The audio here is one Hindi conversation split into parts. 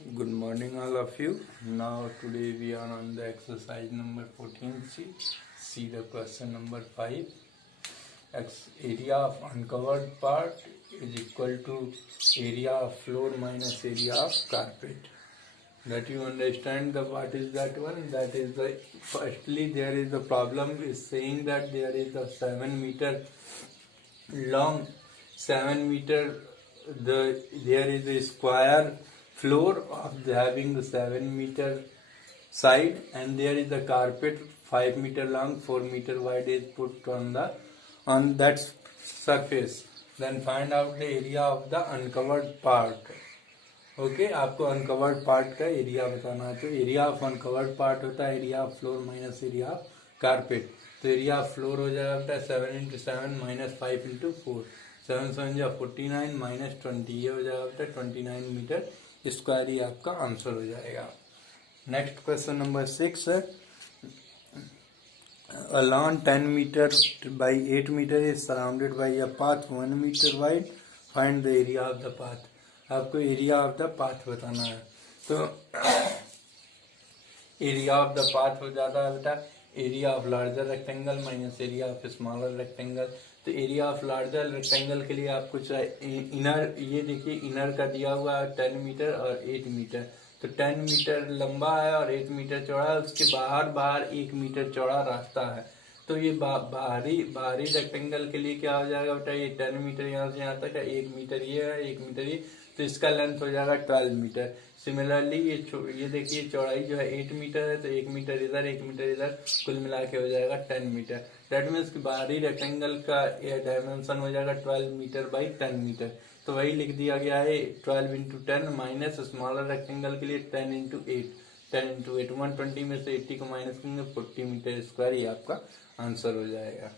Good morning, all of you. Now, today we are on the exercise number 14C. See the question number 5. Area of uncovered part is equal to area of floor minus area of carpet. That you understand the what is that one? That is the firstly there is the problem is saying that there is a 7 meter long 7 meter there is a square floor of having the 7 meter side, and there is a carpet 5 meter long 4 meter wide is put on that surface. Then find out the area of the uncovered part. Okay आपको अनकवर्ड पार्ट का एरिया बताना है। तो एरिया ऑफ अनकवर्ड पार्ट होता है area of floor minus area of carpet. तो एरिया ऑफ फ्लोर हो जाएगा बेटा 7 × 7 माइनस 5 × 4, 7 7 जा 49 माइनस 20, ये हो जाएगा बेटा 29 मीटर स्क्वायर, ही आपका आंसर हो जाएगा। नेक्स्ट क्वेश्चन नंबर 6 है, a lawn 10 meter by 8 meter is surrounded by a path 1 meter wide. Find the area of the path. आपको एरिया ऑफ द पाथ बताना है। तो एरिया ऑफ द पाथ हो जाता है बेटा area of larger rectangle minus area of smaller rectangle. तो एरिया ऑफ लार्जर रेक्टेंगल के लिए आपको इनर, ये देखिए इनर का दिया हुआ है 10 मीटर और 8 मीटर। तो 10 मीटर लंबा है और 8 मीटर चौड़ा है। उसके बाहर 1 मीटर चौड़ा रास्ता है। तो ये बाहरी रेक्टेंगल के लिए क्या हो जाएगा बेटा, ये 10 मीटर यहाँ से यहाँ तक है, 1 मीटर ये है, 1 मीटर ये, तो इसका लेंथ हो जाएगा 12 मीटर। सिमिलरली ये देखिए चौड़ाई जो है 8 मीटर है, तो 1 मीटर इधर 1 मीटर इधर, कुल मिला के हो जाएगा 10 मीटर। दैट मीन्स कि बाहरी रेक्टेंगल का डायमेंशन हो जाएगा 12 मीटर बाई 10 मीटर। तो वही लिख दिया गया है 12 × 10 माइनस स्मॉलर रेक्टेंगल के लिए 10 × 8, 10 × 8, 120 में से 80 को माइनस करेंगे 40 मीटर स्क्वायर, ये आपका आंसर हो जाएगा।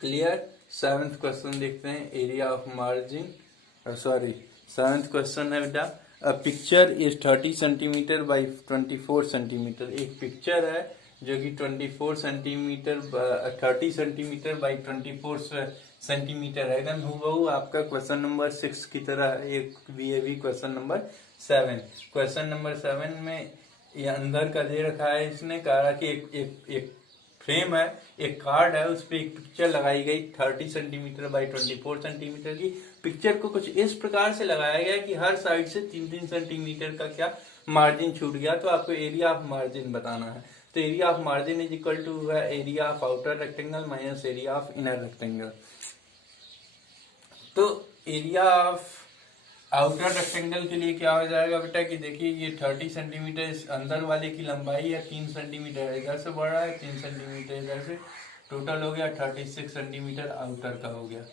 क्लियर। 7th क्वेश्चन देखते हैं, area of margin, seventh question है बेटा, a picture is 30 centimetre by 24 centimetre. एक पिक्चर है जो कि 24 सेंटीमीटर 30 सेंटीमीटर बाई 24 सेंटीमीटर है। एकदम हूबहू आपका क्वेश्चन नंबर 6 की तरह एक VAV question number 7। Question number 7 में ये अंदर का दे रखा है, इसने कहा कि एक फ्रेम है, एक कार्ड है, उस पर एक पिक्चर लगाई गई 30 सेंटीमीटर बाई 24 सेंटीमीटर की। पिक्चर को कुछ इस प्रकार से लगाया गया कि हर साइड से 3-3 सेंटीमीटर का क्या मार्जिन छूट गया। तो आपको एरिया ऑफ मार्जिन बताना है। तो area of margin is equal to area of outer rectangle minus area of inner rectangle. तो एरिया ऑफ आउटर रेक्टेंगल के लिए क्या हो जाएगा बेटा कि देखिए ये 30 सेंटीमीटर अंदर वाले की लंबाई है, 3 सेंटीमीटर इधर से बढ़ रहा है, 3 सेंटीमीटर इधर से, टोटल हो गया 36 सेंटीमीटर आउटर का हो गया।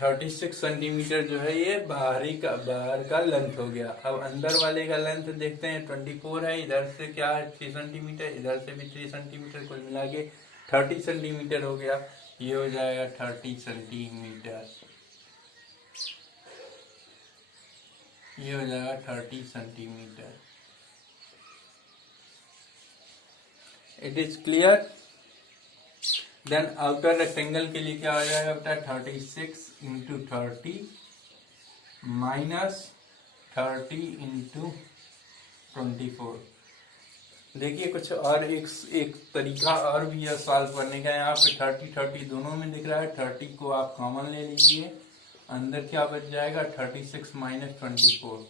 36 सेंटीमीटर जो है ये बाहर का लेंथ हो गया। अब अंदर वाले का लेंथ देखते हैं 24 है, इधर से क्या है 3 सेंटीमीटर, इधर से भी 3 सेंटीमीटर, कुल मिला के 30 सेंटीमीटर हो गया। ये हो जाएगा 30 सेंटीमीटर, ये हो जाएगा 30 centimetre. It is clear. Then outer rectangle के लिए क्या हो जाएगा बेटा 36 × 30 माइनस 30 × 24। देखिए कुछ और एक तरीका और भी है सॉल्व करने का। यहाँ पे 30 दोनों में दिख रहा है, 30 को आप कॉमन ले लीजिए, अंदर क्या बच जाएगा 36 माइनस 24,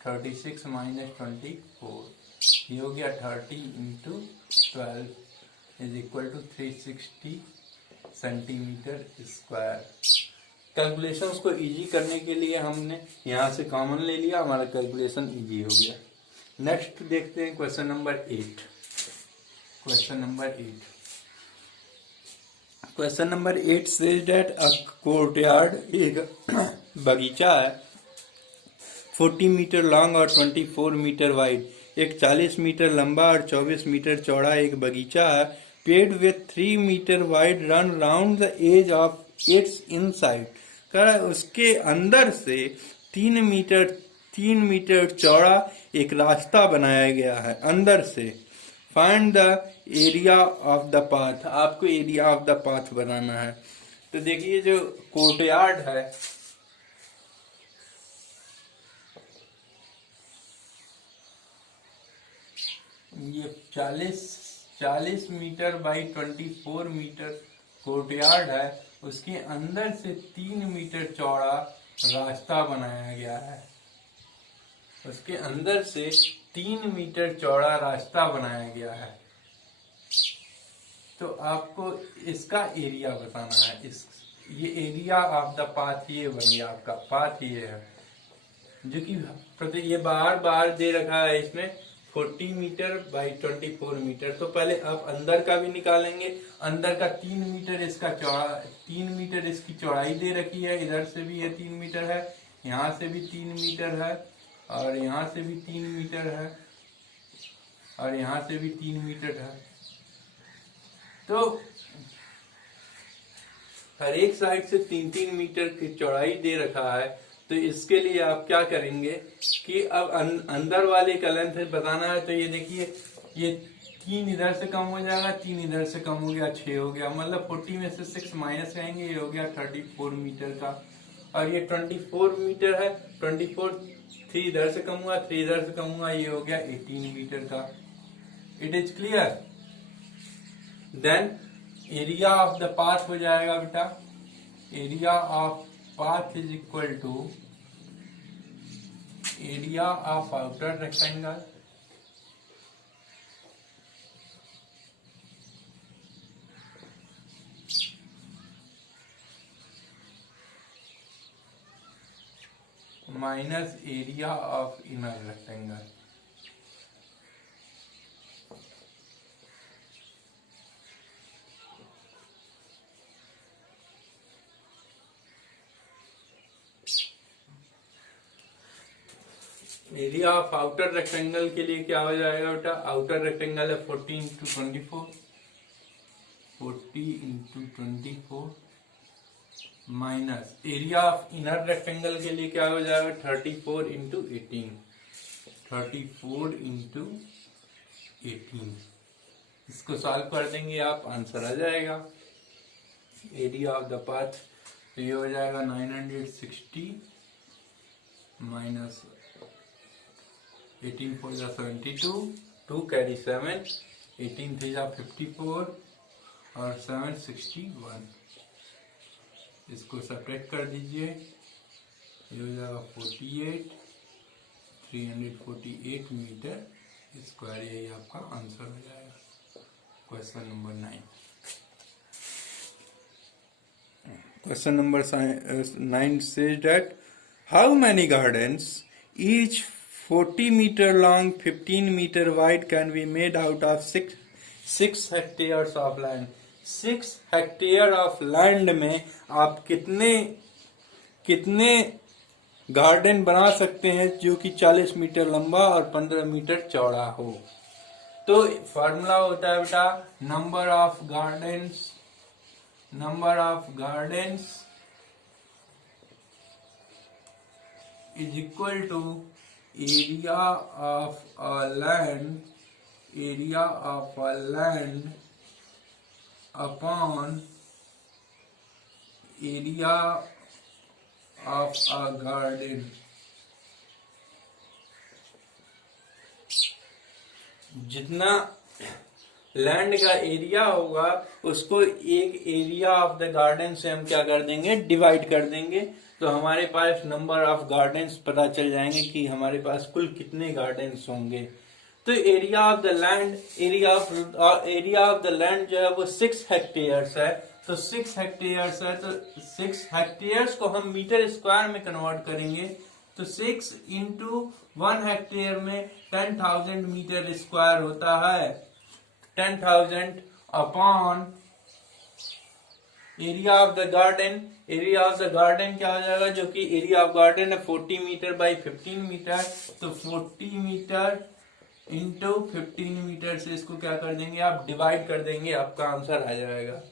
36 माइनस 24, ये हो गया 30 × 12 is equal to 360 centimetre square. Calculations को इजी करने के लिए हमने यहाँ से कॉमन ले लिया, हमारा कैलकुलेशन इजी हो गया। नेक्स्ट देखते हैं question number 8। Question number 8 says that a courtyard, एक बगीचा है 40 मीटर लॉन्ग और 24 मीटर वाइड। एक 40 मीटर लंबा और 24 मीटर चौड़ा एक बगीचा है। Paid with 3 metre wide run round the edge of its inside. कर उसके अंदर से 3 मीटर चौड़ा एक रास्ता बनाया गया है अंदर से। Find the area of the path. आपको एरिया ऑफ द पाथ बनाना है। तो देखिए जो कोर्टयार्ड है, ये 40 मीटर बाई 24 मीटर कोर्टयार्ड है, उसके अंदर से 3 मीटर चौड़ा रास्ता बनाया गया है। उसके अंदर से 3 मीटर चौड़ा रास्ता बनाया गया है। तो आपको इसका एरिया बताना है। ये एरिया ऑफ द पाथ ये बन गया, आपका पाथ ये है, जो कि ये बार दे रखा है इसमें 40 मीटर बाई 24 मीटर। तो पहले आप अंदर का भी निकालेंगे। अंदर का 3 मीटर इसका चौड़ा, 3 मीटर इसकी चौड़ाई दे रखी है। इधर से भी ये 3 मीटर है, यहाँ से भी 3 मीटर है, और यहाँ से भी 3 मीटर है, और यहाँ से भी 3 मीटर है। तो हर एक साइड से 3-3 मीटर की चौड़ाई दे रखा है। तो इसके लिए आप क्या करेंगे कि अब अंदर वाले का लेंथ बताना है। तो ये देखिए, ये 3 इधर से कम हो जाएगा, 3 इधर से कम हो गया, 6 हो गया। मतलब 40 में से 6 माइनस करेंगे, ये हो गया 34 मीटर का। और ये 24 मीटर है, 24 3 इधर से कम हुआ, 3 इधर से कम हुआ, ये हो गया 18 मीटर का। It is clear. Then area of the path हो जाएगा बेटा, area of path is equal to area of outer rectangle minus area of inner rectangle. Area of outer rectangle के लिए क्या हो जाएगा बेटा, आउटर रेक्टेंगल है 40 into 24, 40 into 24 minus area of inner rectangle के लिए क्या हो जाएगा 34 इंटू 18, 34 इंटू 18। इसको सॉल्व कर देंगे आप, आंसर आ जाएगा। एरिया ऑफ द पाथ तो ये हो जाएगा 960 माइनस 18 4 जा 72, 2 कैरी 7, 18 3 जा 54 और 7 61। इसको सब्ट्रैक्ट कर दीजिए, ये हो जाएगा 48, 348 मीटर स्क्वायर। यही आपका आंसर हो जाएगा। Question number 9। Question number 9 says that how many gardens each 40 meter long 15 meter wide can be made out of 6 hectares of land। 6 hectare of land में आप कितने गार्डन बना सकते हैं जो कि 40 मीटर लंबा और 15 मीटर चौड़ा हो। तो फॉर्मूला होता है बेटा, number of gardens is equal to area of a land upon area of a garden. जितना लैंड का एरिया होगा उसको एक एरिया ऑफ द गार्डन से हम क्या कर देंगे, डिवाइड कर देंगे। तो हमारे पास नंबर ऑफ गार्डन्स पता चल जाएंगे कि हमारे पास कुल कितने गार्डन्स होंगे। तो एरिया ऑफ द लैंड जो है वो 6 हेक्टेयर्स है। तो 6 हेक्टेयर्स है, तो 6 हेक्टेयर्स को हम मीटर स्क्वायर में कन्वर्ट करेंगे। तो 6 इंटू 1 हेक्टेयर में 10,000 मीटर स्क्वायर होता है। 10,000 upon area of the garden. Area of the garden क्या हो जाएगा, जो कि एरिया ऑफ गार्डन है 40 मीटर बाई 15 मीटर। तो 40 मीटर इंटू 15 मीटर से इसको क्या कर देंगे, आप डिवाइड कर देंगे, आपका आंसर आ जाएगा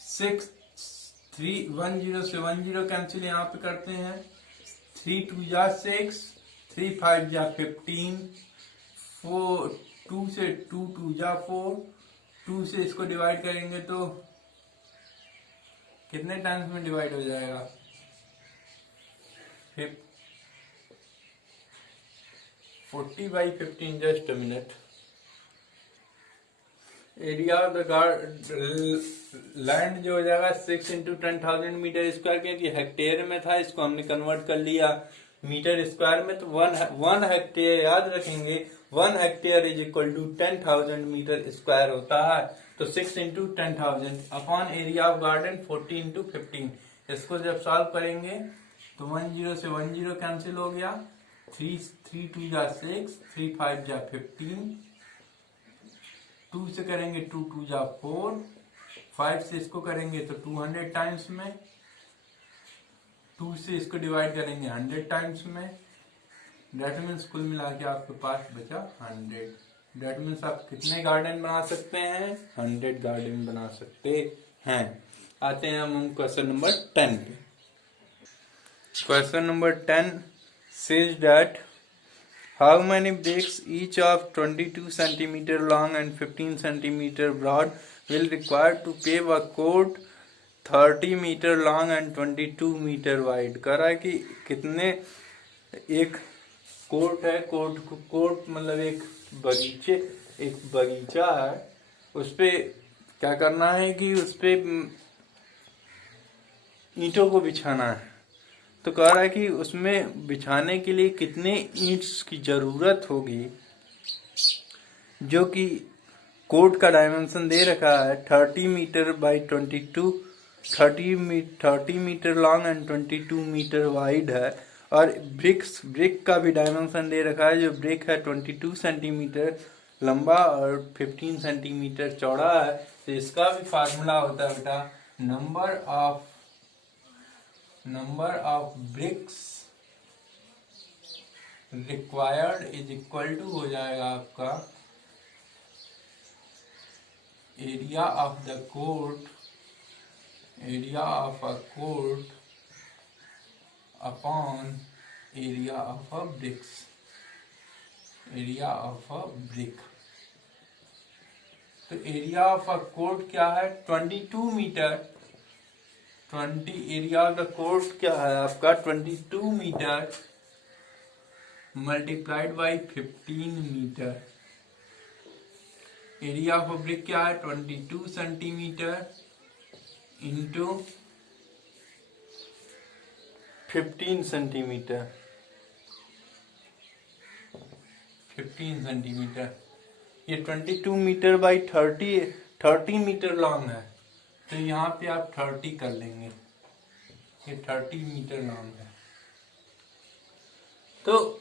6। 3 1 0 से 1 0 कैंसिल यहाँ पे करते हैं। 3 2 जा 6, 3 5 जा 15, 4 2 से 2 2 जा 4, 2 से इसको डिवाइड करेंगे तो कितने टाइम्स में डिवाइड हो जाएगा, 40 by 15। Just a minute, area of the land जो हो जाएगा 6 इंटू 10,000 मीटर स्क्वायर, क्योंकि हेक्टेयर में था, इसको हमने कन्वर्ट कर लिया मीटर स्क्वायर में। तो वन हेक्टेयर याद रखेंगे, 1 hectare is equal to 10,000 metre square होता है। तो 6 into 10,000 upon area of garden 40 into 15। इसको जब सॉल्व करेंगे तो 10 से 10 कैंसिल हो गया, 3 2 जा 6, 3 5 जा 15, 2 से करेंगे 2 2 जा 4, 5 से इसको करेंगे तो 200 टाइम्स में, 2 से इसको डिवाइड करेंगे 100 टाइम्स में। डेट मीन्स कुल मिला के आपके पास बचा 100। डेट मीन्स आप कितने गार्डन बना सकते हैं? 100 गार्डन बना सकते हैं। आते हैं हम क्वेश्चन नंबर 10 पे। Question number 10 says that how many bricks each of 22 centimeter long and 15 centimeter broad will require to pave a court 30 meter long and 22 meter wide। कह रहा है कि कितने, एक कोर्ट है, कोर्ट मतलब एक बगीचा है, उस पे क्या करना है कि उस पे ईंटों को बिछाना है। तो कह रहा है कि उसमें बिछाने के लिए कितने ईंट्स की जरूरत होगी, जो कि कोर्ट का डायमेंशन दे रखा है 30 metre by 22, 30 metre long and 22 metre wide है। और ब्रिक का भी डायमेंशन दे रखा है, जो ब्रिक है 22 सेंटीमीटर लंबा और 15 सेंटीमीटर चौड़ा है। तो इसका भी फार्मूला होता है बेटा, number of bricks required is equal to हो जाएगा आपका area of the court, area of a court upon area of a bricks, area of a brick. तो एरिया ऑफ अ कोर्ट क्या है? 22 मीटर। 20 एरिया ऑफ द कोर्ट क्या है आपका? 22 metre multiplied by 15 metre. Area of a brick क्या है? 22 सेंटीमीटर इंटू 15 सेंटीमीटर, 15 सेंटीमीटर। ये 22 मीटर बाई 30 मीटर लॉन्ग है, तो यहाँ पे आप 30 कर लेंगे, ये 30 मीटर लॉन्ग है। तो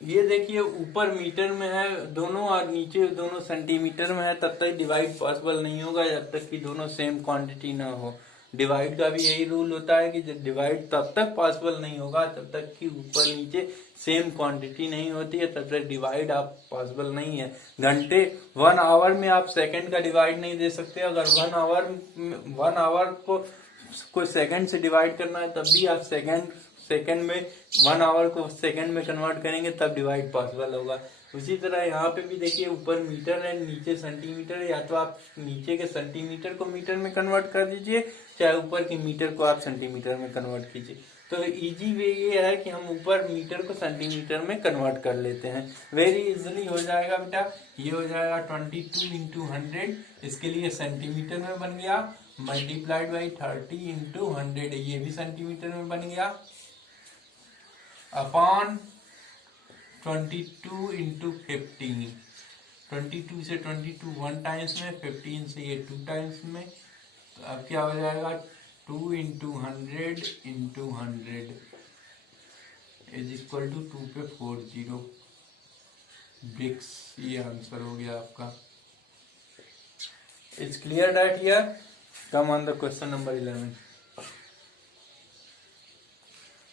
ये देखिए ऊपर मीटर में है दोनों और नीचे दोनों सेंटीमीटर में है, तब तक डिवाइड पॉसिबल नहीं होगा जब तक कि दोनों सेम क्वांटिटी ना हो। डिवाइड का भी यही रूल होता है कि जब डिवाइड तब तक पॉसिबल नहीं होगा जब तक कि ऊपर नीचे सेम क्वांटिटी नहीं होती है, तब तक डिवाइड आप पॉसिबल नहीं है। घंटे 1 आवर में आप सेकंड का डिवाइड नहीं दे सकते। अगर 1 आवर को सेकंड से डिवाइड करना है तब भी आप सेकंड में 1 आवर को सेकंड में कन्वर्ट करेंगे तब डिवाइड पॉसिबल होगा। उसी तरह यहाँ पे भी देखिए ऊपर मीटर है नीचे सेंटीमीटर है, या तो आप नीचे के सेंटीमीटर को मीटर में कन्वर्ट कर दीजिए, चाहे ऊपर के मीटर को आप सेंटीमीटर में कन्वर्ट कीजिए। तो इजी वे ये है कि हम ऊपर मीटर को सेंटीमीटर में कन्वर्ट कर लेते हैं, वेरी इजीली हो जाएगा बेटा। ये हो जाएगा 22 इंटू 100, इसके लिए सेंटीमीटर में बन गया, मल्टीप्लाइड बाई 30 इंटू 100, ये भी सेंटीमीटर में बन गया, अपॉन 22 इंटू 15। 22 से 22 1 टाइम्स में, 15 से ये 2 टाइम्स में। तो अब क्या हो जाएगा 2 into 100 into 100 is equal to 2 पे 40 ब्रिक्स। ये आंसर हो गया आपका। It's clear that here. Come on the question number 11।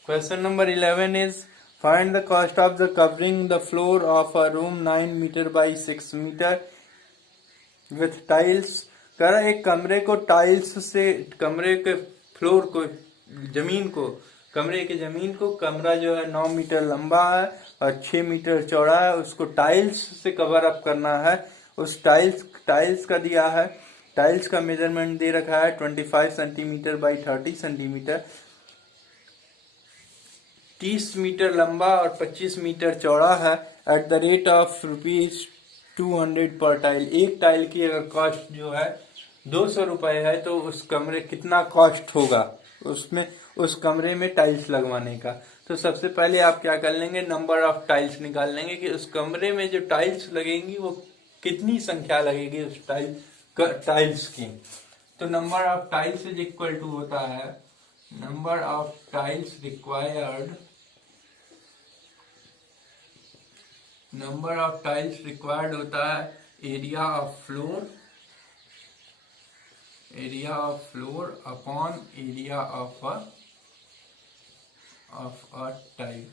Question number 11 is find the cost of the covering the floor of a room 9 meter by 6 meter with tiles। कह रहा है एक कमरे को टाइल्स से, कमरे के फ्लोर को, जमीन को, कमरे के जमीन को, कमरा जो है 9 मीटर लंबा है और 6 मीटर चौड़ा है, उसको टाइल्स से कवर अप करना है। उस टाइल्स का दिया है, टाइल्स का मेजरमेंट दे रखा है 25 सेंटीमीटर बाई 30 सेंटीमीटर, 30 मीटर लंबा और 25 मीटर चौड़ा है। एट द रेट ऑफ ₹2 200 पर टाइल। एक टाइल की अगर कॉस्ट जो है 200 रुपए है तो उस कमरे कितना कॉस्ट होगा उसमें, उस कमरे में टाइल्स लगवाने का। तो सबसे पहले आप क्या कर लेंगे, नंबर ऑफ टाइल्स निकाल लेंगे कि उस कमरे में जो टाइल्स लगेंगी वो कितनी संख्या लगेगी उस टाइल्स की। तो number of tiles is equal to होता है number of tiles required, number of tiles required होता है area of floor, area of floor upon area of a tile.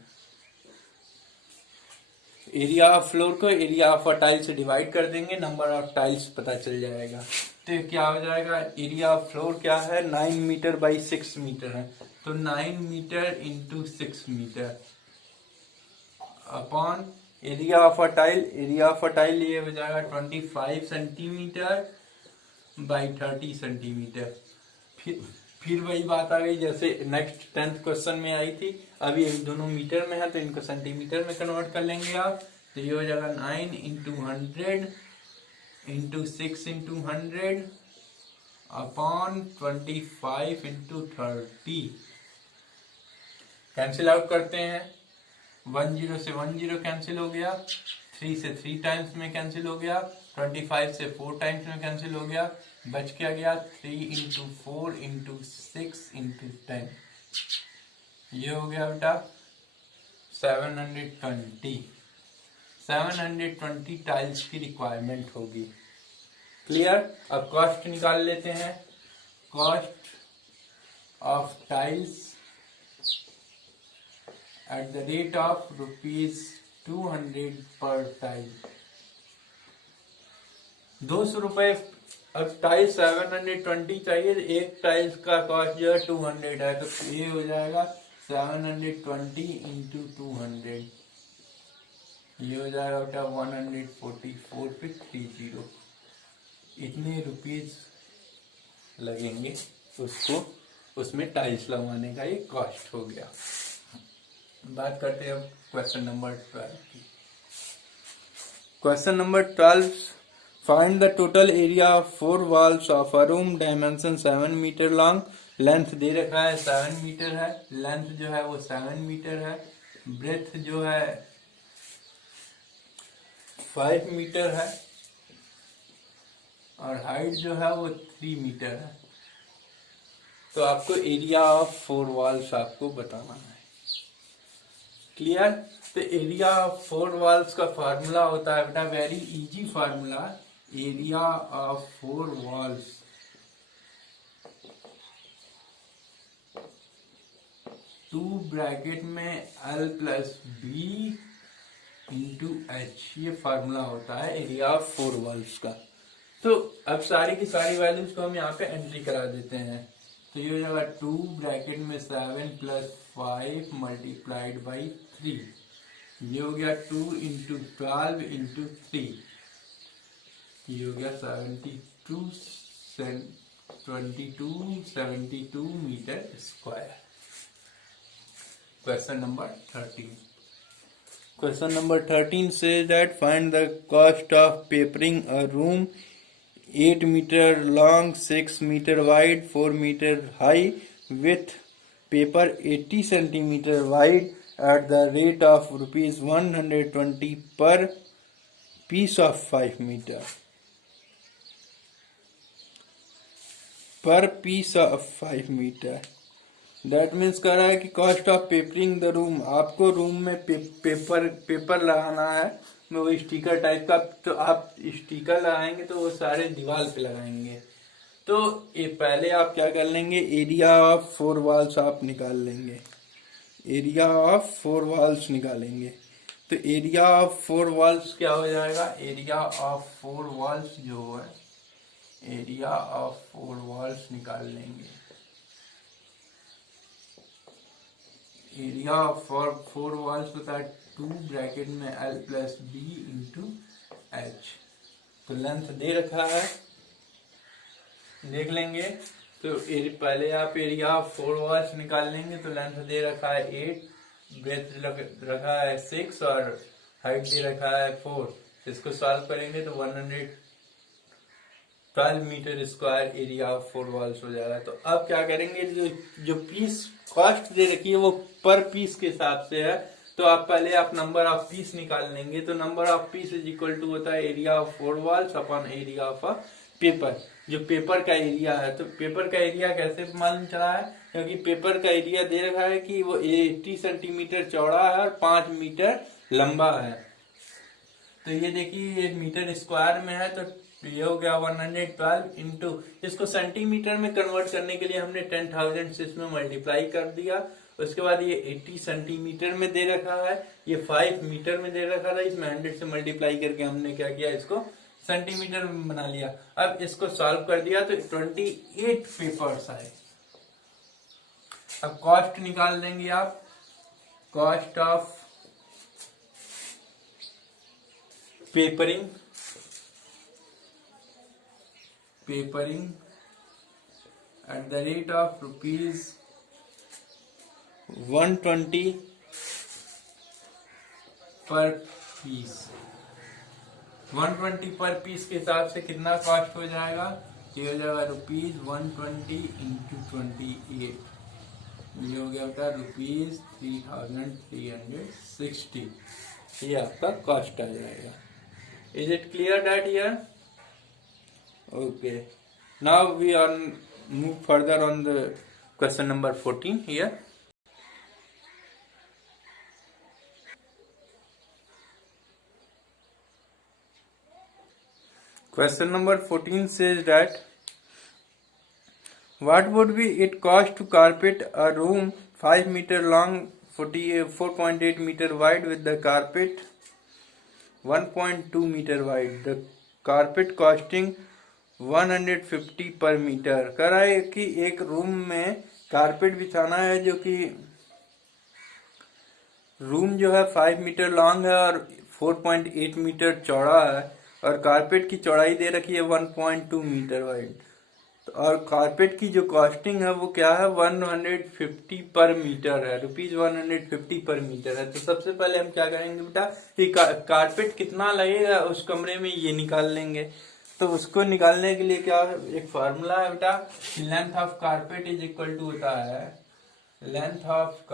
Area of floor को एरिया ऑफ अ टाइल से डिवाइड कर देंगे, नंबर ऑफ टाइल्स पता चल जाएगा। तो क्या हो जाएगा, एरिया ऑफ फ्लोर क्या है 9 मीटर बाई 6 मीटर है, तो 9 metre into 6 metre upon area of a tile, area of a tile ये हो जाएगा 25 सेंटीमीटर बाई 30 सेंटीमीटर। फिर वही बात आ गई जैसे नेक्स्ट 10th क्वेश्चन में आई थी, अभी ये दोनों मीटर में है तो इनको सेंटीमीटर में कन्वर्ट कर लेंगे आप। तो ये हो जाएगा 9 into 100 into 6 into 100 upon 25 into 30। Cancel out करते हैं, 10 से 10 कैंसिल हो गया, 3 से 3 टाइम्स में कैंसिल हो गया, 25 से 4 टाइम्स में कैंसिल हो गया, बच क्या गया 3 इंटू 4 इंटू 6 इंटू 10। ये हो गया बेटा 720 टाइल्स की रिक्वायरमेंट होगी। क्लियर। अब कॉस्ट निकाल लेते हैं, cost of tiles at the rate of ₹200 पर टाइल। 200 रुपए। अब टाइल 720 चाहिए, एक टाइल्स का कॉस्ट जो है 200 है, तो ये हो जाएगा 720 इंटू 200, ये हो जाएगा बेटा 144 पे 30। इतने रुपीज लगेंगे उसको, उसमें टाइल्स लगवाने का ये कॉस्ट हो गया। बात करते हैं अब क्वेश्चन नंबर 12 की। Question number 12, find the total area of 4 walls of a room, dimension 7 metre long. Length दे रखा है 7 मीटर है, लेंथ जो है वो 7 मीटर है, ब्रेथ जो है 5 मीटर है और हाइट जो है वो 3 मीटर है। तो आपको एरिया ऑफ 4 वॉल्स आपको बताना है। क्लियर। तो एरिया ऑफ 4 वॉल्स का फार्मूला होता है बेटा, very easy formula, area of 4 walls to bracket में L plus B into H, ये फार्मूला होता है एरिया ऑफ 4 वॉल्स का। तो अब सारी की सारी वैल्यूज को हम यहाँ पे एंट्री करा देते हैं। तो ये हो जाएगा 2 ब्रैकेट में 7 प्लस 5 मल्टीप्लाइड बाई 3, ये हो गया 2 इंटू 12 इंटू 3, ये हो गया 72 metre square. Question number 13। Question number 13 says that find the cost of papering a room 8 meter long, 6 meter wide, 4 meter high with paper 80 centimeter wide at the rate of ₹120 per piece of 5 meter. Per piece of 5 meter. That means कह रहा है कि cost of papering the room, आपको रूम में पेपर लगाना है, वो स्टिकर टाइप का। तो आप स्टिकर लगाएंगे तो वो सारे दीवार पे लगाएंगे। तो ये पहले आप क्या कर लेंगे, एरिया ऑफ 4 वॉल्स आप निकाल लेंगे, एरिया ऑफ 4 वॉल्स निकालेंगे। तो एरिया ऑफ 4 वॉल्स क्या हो जाएगा, एरिया ऑफ 4 वॉल्स जो है, एरिया ऑफ 4 वॉल्स निकाल लेंगे। एरिया फॉर 4 वॉल्स होता है 2 ब्रैकेट में L plus B into H। तो लेंथ दे रखा है, देख लेंगे। तो पहले आप एरिया ऑफ 4 वॉल्स निकाल लेंगे। तो लेंथ दे रखा है 8, ब्रेथ रखा है 6 और हाइट दे रखा है 4। तो इसको सॉल्व करेंगे तो 112 metre square area of 4 walls हो जाएगा। तो अब क्या करेंगे, जो पीस कॉस्ट दे रखी है वो पर पीस के हिसाब से है, तो आप पहले नंबर ऑफ पीस निकाल लेंगे। तो number of piece is equal to होता है area of 4 walls upon area of a paper, जो पेपर का एरिया है। तो पेपर का एरिया कैसे मालूम चला है, क्योंकि पेपर का एरिया दे रखा है कि वो 80 सेंटीमीटर चौड़ा है और 5 मीटर लंबा है। तो ये देखिए ये मीटर स्क्वायर में है, तो ये हो गया 112 इंटू, इसको सेंटीमीटर में कन्वर्ट करने के लिए हमने 10,000 से इसमें मल्टीप्लाई कर दिया। उसके बाद ये 80 सेंटीमीटर में दे रखा है, ये 5 मीटर में दे रखा था, इसमें 100 से मल्टीप्लाई करके हमने क्या किया, इसको सेंटीमीटर में बना लिया। अब इसको सॉल्व कर दिया तो 28 पेपर्स आए। अब कॉस्ट निकाल देंगे आप, cost of papering at the rate of rupees 120 पर पीस। 120 पर पीस के हिसाब से कितना कॉस्ट हो जाएगा, ये हो जाएगा रुपीज 120 इंटू 28, ये हो गया होता है रुपीज 3360, ये आपका कॉस्ट आ जाएगा। Is it clear that here? Okay, now we are move further on the question number 14 here. Question number 14 says that what would be it cost to carpet a room 5 meter long, 4.8 meter wide with the carpet 1.2 meter wide. The carpet costing 150 पर मीटर। कह रहा है कि एक रूम में कारपेट बिछाना है, जो कि रूम जो है 5 मीटर लॉन्ग है और 4.8 मीटर चौड़ा है, और कारपेट की चौड़ाई दे रखी है 1.2 मीटर वाइड। और कारपेट की जो कॉस्टिंग है वो क्या है, 150 पर मीटर है, रुपीज 150 पर मीटर है। तो सबसे पहले हम क्या करेंगे बेटा, कि कारपेट कितना लगेगा उस कमरे में ये निकाल लेंगे। तो उसको निकालने के लिए क्या एक फार्मूला है बेटा, length of carpet is equal to होता है length of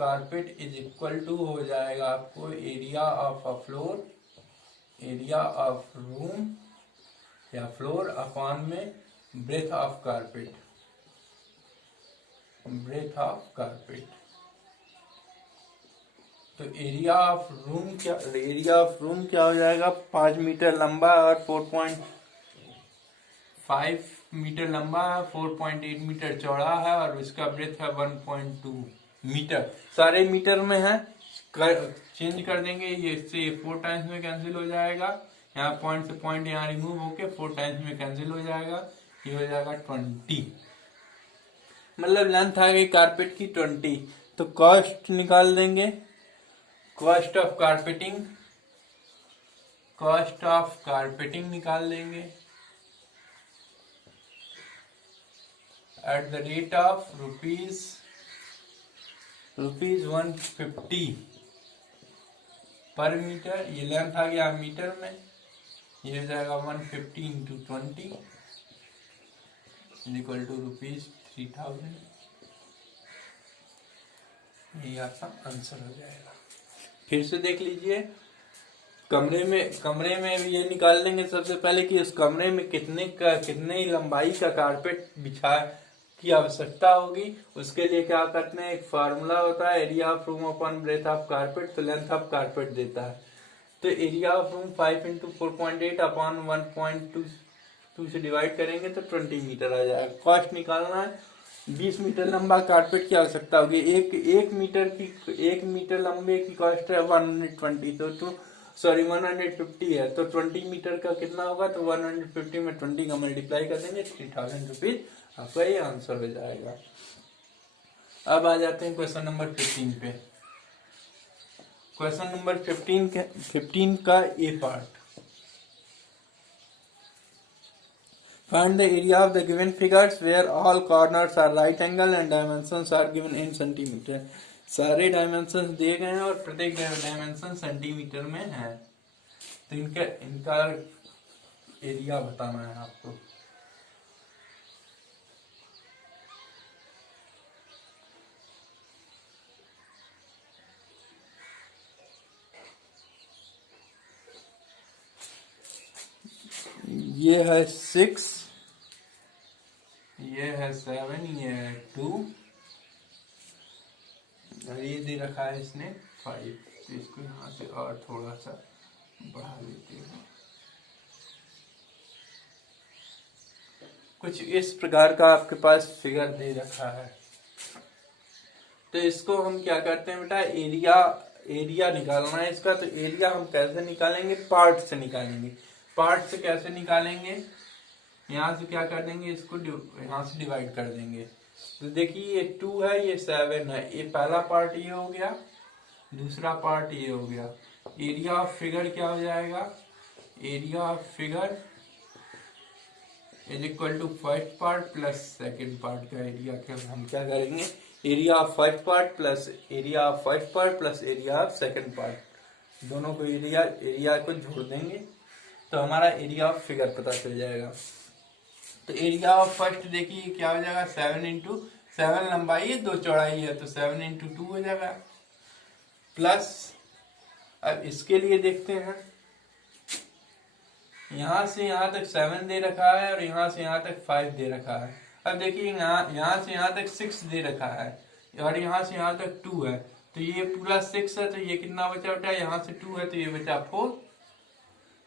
carpet is equal to हो जाएगा आपको area of a floor, area of room या फ्लोर अपॉन में ब्रेथ ऑफ कारपेट, तो एरिया ऑफ रूम क्या हो जाएगा, 5 मीटर लंबा और 4.5 मीटर लंबा है, 4.8 मीटर चौड़ा है, और इसका ब्रेथ है 1.2 मीटर। सारे मीटर में है, चेंज कर देंगे, ये इससे 4 टाइम्स में कैंसिल हो जाएगा, यहाँ पॉइंट से पॉइंट यहाँ रिमूव होके 4 टाइम्स में कैंसिल हो जाएगा, ये हो जाएगा 20, मतलब लेंथ आ गई कारपेट की 20। तो कॉस्ट निकाल देंगे, कॉस्ट ऑफ कारपेटिंग निकाल लेंगे at the rate of rupees 150 पर मीटर। ये लेंथ आ गया मीटर में, ये हो जाएगा 150 इंटू 20 इक्वल टू रुपीज 3000, ये आपका आंसर हो जाएगा। फिर से देख लीजिए, कमरे में ये निकाल लेंगे सबसे पहले कि उस कमरे में कितने लंबाई का कारपेट बिछा की आवश्यकता होगी। उसके लिए क्या करते हैं, एक फार्मूला होता है area of room upon breadth of carpet, तो लेंथ ऑफ कारपेट देता है। तो area of room 5 into 4.8 upon 1.2 से डिवाइड करेंगे तो 20 मीटर आ जाएगा। कॉस्ट निकालना है, 20 मीटर लंबा कारपेट की आवश्यकता होगी। एक मीटर लंबे की कॉस्ट है 120, तो सॉरी 150 है, तो 20 मीटर का कितना होगा, तो 150 में 20 का मल्टीप्लाई कर देंगे, 3000 रुपीज आपका ये आंसर हो जाएगा। अब आ जाते हैं क्वेश्चन नंबर 15 पे। क्वेश्चन नंबर 15 का ए part, find the area of the given figures where all corners are right angle and dimensions are given in centimeter। सारे डायमेंशन दिए गए हैं और प्रत्येक डायमेंशन सेंटीमीटर में है। तो इनका एरिया बताना है आपको। ये है 6, ये है 7, ये है 2 और ये दे रखा है इसने 5। तो इसको यहाँ से और थोड़ा सा बढ़ा देते हैं। कुछ इस प्रकार का आपके पास फिगर दे रखा है। तो इसको हम क्या करते हैं बेटा, एरिया निकालना है इसका। तो एरिया हम कैसे निकालेंगे, पार्ट से निकालेंगे। पार्ट से कैसे निकालेंगे, यहाँ से क्या कर देंगे, इसको यहाँ से डिवाइड कर देंगे। तो देखिए ये 2 है, ये 7 है। ये पहला पार्ट ये हो गया, दूसरा पार्ट ये हो गया। एरिया ऑफ फिगर क्या हो जाएगा, area of figure is equal to first part plus second part का एरिया। हम क्या करेंगे, area of first part plus area of first part plus area of second part, दोनों को एरिया को जोड़ देंगे तो हमारा एरिया ऑफ फिगर पता चल जाएगा। तो एरिया ऑफ फर्स्ट देखिए क्या हो जाएगा, 7 इंटू 7 लंबाई है, 2 चौड़ाई है, तो 7 इंटू 2 हो जाएगा। प्लस अब इसके लिए देखते हैं, यहाँ से यहाँ तक 7 दे रखा है और यहाँ से यहाँ तक 5 दे रखा है। अब देखिए यहाँ से यहाँ तक 6 दे रखा है और यहाँ से यहाँ तक 2 है। तो ये पूरा 6 है, तो ये कितना बचा बेटा, यहाँ से 2 है तो ये बचा 4।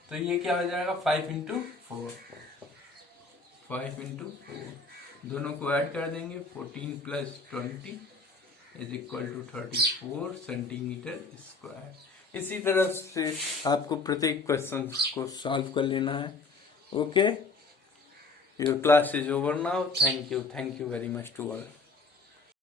तो ये क्या हो जाएगा, 5 इंटू 4, 5 इंटू 4, दोनों को ऐड कर देंगे। 14 plus 20 is equal to 34 centimetre square. इसी तरह से आपको प्रत्येक क्वेश्चन को सॉल्व कर लेना है। Okay, your class is over now. Thank you very much to all.